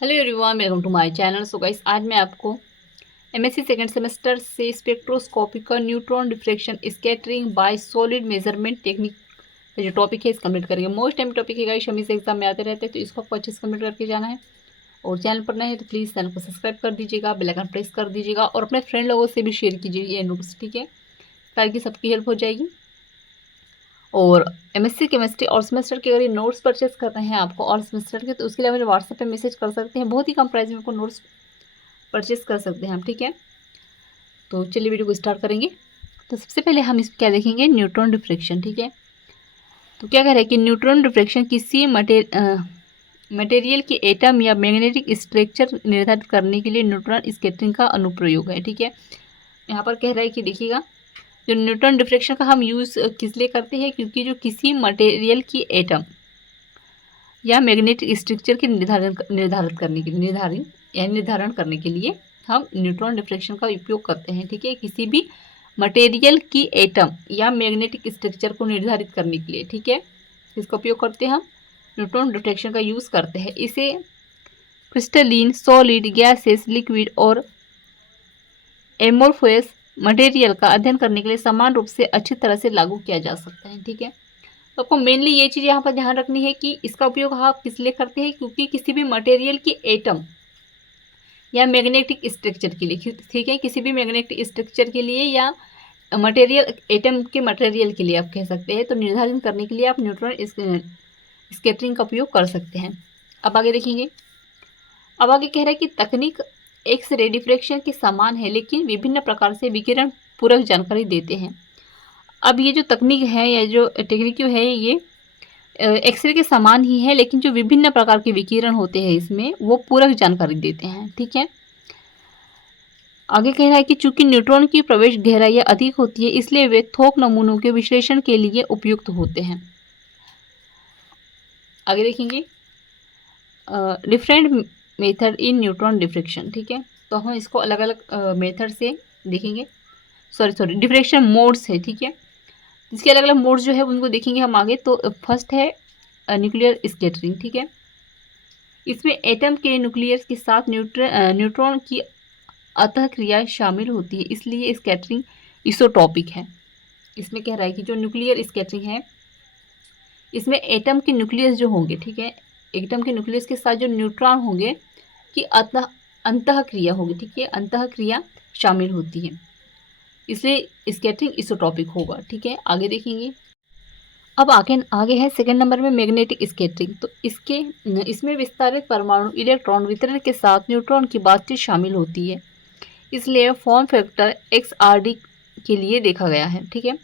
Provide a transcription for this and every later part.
Hello everyone, welcome to my channel. So guys, आज मैं आपको एमएससी सेकंड सेमेस्टर से spectroscopic neutron diffraction scattering by solid measurement technique का जो topic है इस कंप्लीट करेंगे। मोस्ट टाइम टॉपिक है गाइस, हमेशा एग्जाम में आते रहते हैं, तो इसको आपको अच्छे से कंप्लीट करके जाना है। और चैनल पर नए है तो प्लीज़ चैनल को सब्सक्राइब कर दीजिएगा, बेल आइकन प्रेस कर दीजिएगा और अपने फ्रेंड लोगों से भी शेयर कीजिए ये नोट्स, ठीक है, ताकि सबकी हेल्प हो जाएगी। और एमएससी केमिस्ट्री और सेमेस्टर के अगर ये नोट्स परचेस कर रहे हैं आपको और सेमेस्टर के, तो उसके लिए मुझे व्हाट्सएप पे मैसेज कर सकते हैं। बहुत ही कम प्राइस में आपको नोट्स परचेस कर सकते हैं हम, ठीक है। तो चलिए वीडियो को स्टार्ट करेंगे। तो सबसे पहले हम इस क्या देखेंगे, न्यूट्रॉन डिफ्रेक्शन, ठीक है। तो क्या कह रहे हैं कि न्यूट्रॉन डिफ्रेक्शन किसी मटेरियल के एटम या मैग्नेटिक स्ट्रक्चर निर्धारित करने के लिए न्यूट्रॉन स्कैटरिंग का अनुप्रयोग है, ठीक है। यहाँ पर कह रहा है कि देखिएगा, जो न्यूट्रॉन डिफ्रेक्शन का हम यूज़ किस लिए करते हैं, क्योंकि जो किसी मटेरियल की एटम या मैग्नेटिक स्ट्रक्चर के निर्धारण करने के लिए हम न्यूट्रॉन डिफ्रेक्शन का उपयोग करते हैं, ठीक है। किसी भी मटेरियल की एटम या मैग्नेटिक स्ट्रक्चर को निर्धारित करने के लिए, ठीक है, इसका उपयोग करते हैं हम, न्यूट्रॉन डिफ्रेक्शन का यूज़ करते हैं। इसे क्रिस्टलीन, सॉलिड, गैसेस, लिक्विड और एमोर्फस मटेरियल का अध्ययन करने के लिए समान रूप से अच्छी तरह से लागू किया जा सकता है, ठीक है। तो आपको मेनली ये चीज़ यहाँ पर ध्यान रखनी है कि इसका उपयोग आप किस लिए करते हैं, क्योंकि किसी भी मटेरियल की एटम या मैग्नेटिक स्ट्रक्चर के लिए, ठीक है, किसी भी मैग्नेटिक स्ट्रक्चर के लिए या मटेरियल एटम के मटेरियल के लिए आप कह सकते हैं, तो निर्धारित करने के लिए आप न्यूट्रॉन स्कैटरिंग का उपयोग कर सकते हैं। अब आगे देखेंगे। अब आगे कह रहा है कि तकनीक एक्स रे डिफ्रेक्शन के समान है, लेकिन विभिन्न प्रकार से विकिरण पूरक जानकारी देते हैं। अब ये जो तकनीक है या जो टेक्निक है ये एक्सरे के समान ही है, लेकिन जो विभिन्न प्रकार के विकिरण होते हैं इसमें वो पूरक जानकारी देते हैं, ठीक है। आगे कह रहा है कि चूंकि न्यूट्रॉन की प्रवेश गहराई अधिक होती है, इसलिए वे थोक नमूनों के विश्लेषण के लिए उपयुक्त होते हैं। आगे देखेंगे different method in neutron diffraction, ठीक है। तो हम इसको अलग अलग मेथड से देखेंगे, सॉरी डिफ्रेक्शन मोड्स है, ठीक है। इसके अलग अलग मोड्स जो है उनको देखेंगे हम आगे। तो फर्स्ट है न्यूक्लियर स्कैटरिंग, ठीक है। इसमें एटम के न्यूक्लियस के साथ न्यूट्रॉन की अंतः क्रिया शामिल होती है, इसलिए स्कैटरिंग इसोटॉपिक है। इसमें कह रहा है कि जो न्यूक्लियर स्कैटरिंग है इसमें एटम के न्यूक्लियस जो होंगे, ठीक है, एटम के न्यूक्लियस के साथ जो न्यूट्रॉन होंगे कि अंतः क्रिया होगी, ठीक है, अंतः क्रिया शामिल होती है, इसलिए स्कैटरिंग इसोटॉपिक होगा, ठीक है। आगे देखेंगे। अब आगे है सेकंड नंबर में मैग्नेटिक स्कैटरिंग। तो इसमें विस्तारित परमाणु इलेक्ट्रॉन वितरण के साथ न्यूट्रॉन की बातचीत शामिल होती है, इसलिए फॉर्म फैक्टर XRD के लिए देखा गया है, ठीक है।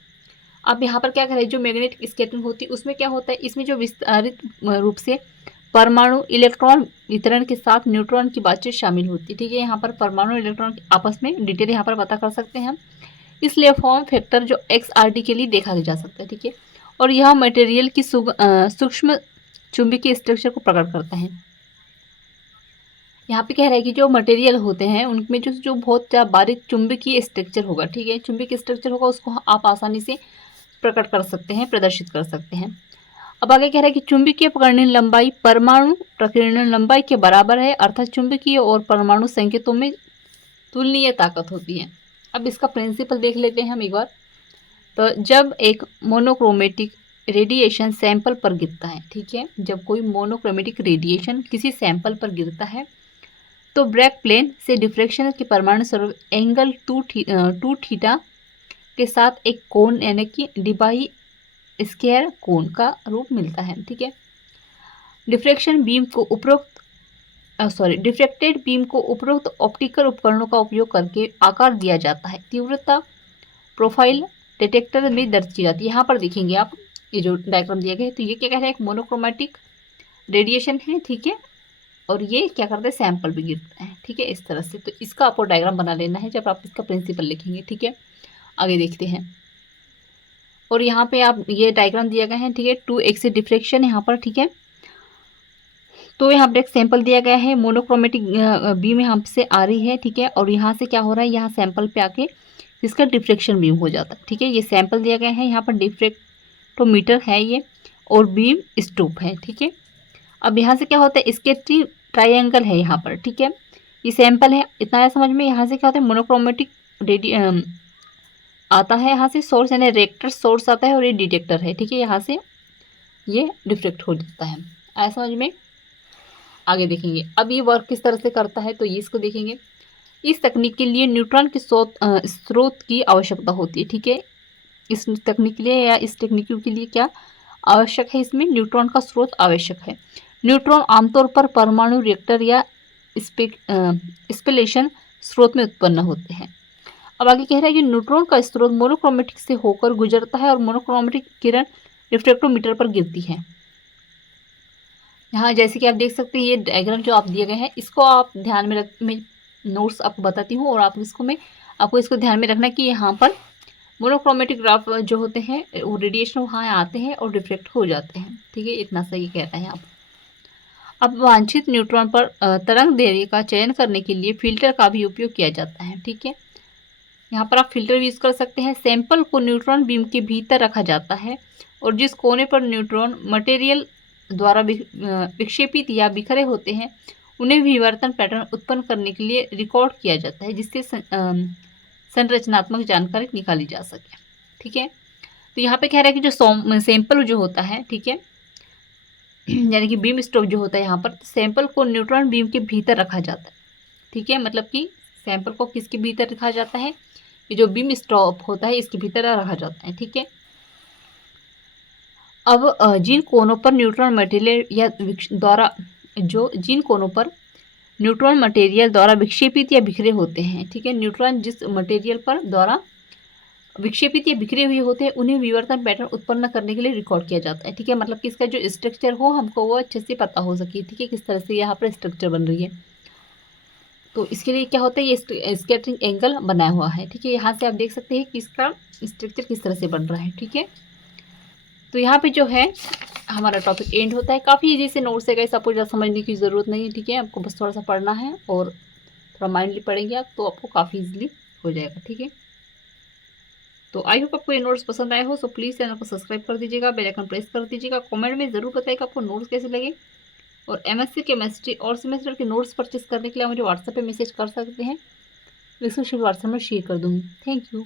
अब यहाँ पर क्या करें, जो मैग्नेटिक स्कैटरिंग होती है उसमें क्या होता है, इसमें जो विस्तारित रूप से परमाणु इलेक्ट्रॉन वितरण के साथ न्यूट्रॉन की बातचीत शामिल होती है, ठीक है। यहाँ पर परमाणु इलेक्ट्रॉन आपस में डिटेल यहाँ पर पता कर सकते हैं हम, इसलिए फॉर्म फैक्टर जो XRD के लिए देखा जा सकता है, ठीक है। और यह मटेरियल की सूक्ष्म चुंबकीय स्ट्रक्चर को प्रकट करता है। यहाँ पे कह रहा है कि जो मटेरियल होते हैं उनमें जो बहुत बारीक चुंबकीय स्ट्रक्चर होगा, ठीक है, चुंबकीय स्ट्रक्चर होगा, उसको आप आसानी से प्रकट कर सकते हैं, प्रदर्शित कर सकते हैं। अब आगे कह रहा है कि चुंबकीय प्रकीर्णन लंबाई परमाणु प्रकीर्णन लंबाई के बराबर है, अर्थात चुंबकीय और परमाणु संकेतों में तुलनीय ताकत होती है। अब इसका प्रिंसिपल देख लेते हैं हम एक बार। तो जब एक मोनोक्रोमेटिक रेडिएशन सैंपल पर गिरता है, ठीक है, जब कोई मोनोक्रोमेटिक रेडिएशन किसी सैंपल पर गिरता है तो ब्रैक प्लेन से डिफ्रेक्शन के परमाणु स्वरूप एंगल 2 थीटा के साथ एक कोण यानी कि डिबाई स्क्वायर कोण का रूप मिलता है, ठीक है। डिफ्रेक्टेड बीम को उपरोक्त ऑप्टिकल उपकरणों का उपयोग करके आकार दिया जाता है। तीव्रता प्रोफाइल डिटेक्टर में दर्ज की जाती है। यहाँ पर देखेंगे आप ये जो डायग्राम दिया गया है, तो ये क्या कह रहा है, एक मोनोक्रोमेटिक रेडिएशन है, ठीक है, और ये क्या करते हैं, सैंपल भी गिरता है, ठीक है, इस तरह से। तो इसका आपको डायग्राम बना लेना है जब आप इसका प्रिंसिपल लिखेंगे, ठीक है। आगे देखते हैं। और यहाँ पे आप ये डायग्राम दिया गया है, ठीक है, 2 एक्सिस डिफ्रेक्शन यहाँ पर, ठीक है। तो यहाँ पर एक सैंपल दिया गया है, मोनोक्रोमेटिक बीम यहाँ से आ रही है, ठीक है, और यहाँ से क्या हो रहा है, यहाँ सैंपल पे आके इसका डिफ्रेक्शन बीम हो जाता है, ठीक है। ये सैंपल दिया गया है, यहाँ पर डिफ्रेक्टोमीटर है ये, और बीम स्टोप है, ठीक है। अब यहाँ से क्या होता है, स्कैटरिंग ट्राइंगल है यहाँ पर, ठीक है। ये सैंपल है, इतना है समझ में। यहाँ से क्या होता है, मोनोक्रोमेटिक आता है, यहाँ से सोर्स यानी रिएक्टर सोर्स आता है और ये डिटेक्टर है, ठीक है। यहाँ से ये रिफ्लेक्ट हो जाता है, आया समझ में। आगे देखेंगे अब ये वर्क किस तरह से करता है, तो ये इसको देखेंगे। इस तकनीक के लिए न्यूट्रॉन के स्रोत की आवश्यकता होती है, ठीक है। इस तकनीक के लिए या इस टेक्निक के लिए क्या आवश्यक है, इसमें न्यूट्रॉन का स्रोत आवश्यक है। न्यूट्रॉन आमतौर पर परमाणु रिएक्टर या स्पेलेशन स्रोत में उत्पन्न होते हैं। अब आगे कह रहा है कि न्यूट्रॉन का स्रोत मोनोक्रोमेटिक से होकर गुजरता है और मोनोक्रोमेटिक किरण रिफ्लेक्टोमीटर पर गिरती है। यहाँ जैसे कि आप देख सकते हैं ये डायग्राम जो आप दिए गए हैं, इसको आप ध्यान में मैं नोट्स आपको बताती हूँ और आप इसको आपको इसको ध्यान में रखना कि यहाँ पर मोनोक्रोमेटिक ग्राफ जो होते हैं वो रेडिएशन वहाँ आते हैं और रिफ्लेक्ट हो जाते हैं, ठीक है। इतना सही कहता है आप। अब वांछित न्यूट्रॉन पर तरंग दैर्ध्य का चयन करने के लिए फिल्टर का भी उपयोग किया जाता है, ठीक है। यहाँ पर आप फिल्टर भी यूज़ कर सकते हैं। सैंपल को न्यूट्रॉन बीम के भीतर रखा जाता है और जिस कोने पर न्यूट्रॉन मटेरियल द्वारा विक्षेपित या बिखरे होते हैं उन्हें विवर्तन पैटर्न उत्पन्न करने के लिए रिकॉर्ड किया जाता है, जिससे संरचनात्मक जानकारी निकाली जा सके, ठीक है। तो यहाँ पे कह रहा है कि जो सैंपल जो होता है, ठीक है, यानी कि बीम स्टॉप जो होता है, यहाँ पर सैंपल को न्यूट्रॉन बीम के भीतर रखा जाता है, ठीक है। मतलब कि सैंपल को किसके भीतर रखा जाता है, ये जो बीम स्टॉप होता है इसके भीतर रखा जाता है, ठीक है। अब जिन कोनों पर न्यूट्रॉन मटेरियल या द्वारा जिन कोनों पर न्यूट्रॉन मटेरियल द्वारा विक्षेपित या बिखरे होते हैं, ठीक है, न्यूट्रॉन जिस मटेरियल पर द्वारा विक्षेपित या बिखरे हुए होते हैं उन्हें विवर्तन पैटर्न उत्पन्न करने के लिए रिकॉर्ड किया जाता है, ठीक है। मतलब कि इसका जो स्ट्रक्चर हो हमको वो अच्छे से पता हो सके, ठीक है, किस तरह से यहाँ पर स्ट्रक्चर बन रही है। तो इसके लिए क्या होता है, ये स्कैटरिंग एंगल बनाया हुआ है, ठीक है। यहाँ से आप देख सकते हैं कि इसका स्ट्रक्चर किस तरह से बन रहा है, ठीक है। तो यहाँ पे जो है हमारा टॉपिक एंड होता है। काफ़ी इजी से नोट्स है गाइस, आपको ज़्यादा समझने की ज़रूरत नहीं है, ठीक है। आपको बस थोड़ा सा पढ़ना है और थोड़ा माइंडली पढ़ेंगे आप तो आपको काफ़ी इजीली हो जाएगा, ठीक है। तो आई होप आपको ये नोट्स पसंद आए हो, सो प्लीज़ चैनल को सब्सक्राइब कर दीजिएगा, बेल आइकन प्रेस कर दीजिएगा। कमेंट में ज़रूर बताइएगा आपको नोट्स कैसे लगे। और MSc केमिस्ट्री और सेमेस्टर के नोट्स परचेस करने के लिए मुझे व्हाट्सएप पे मैसेज कर सकते हैं, डिस्क्रिप्शन व्हाट्सएप में शेयर कर दूँगी। Thank you.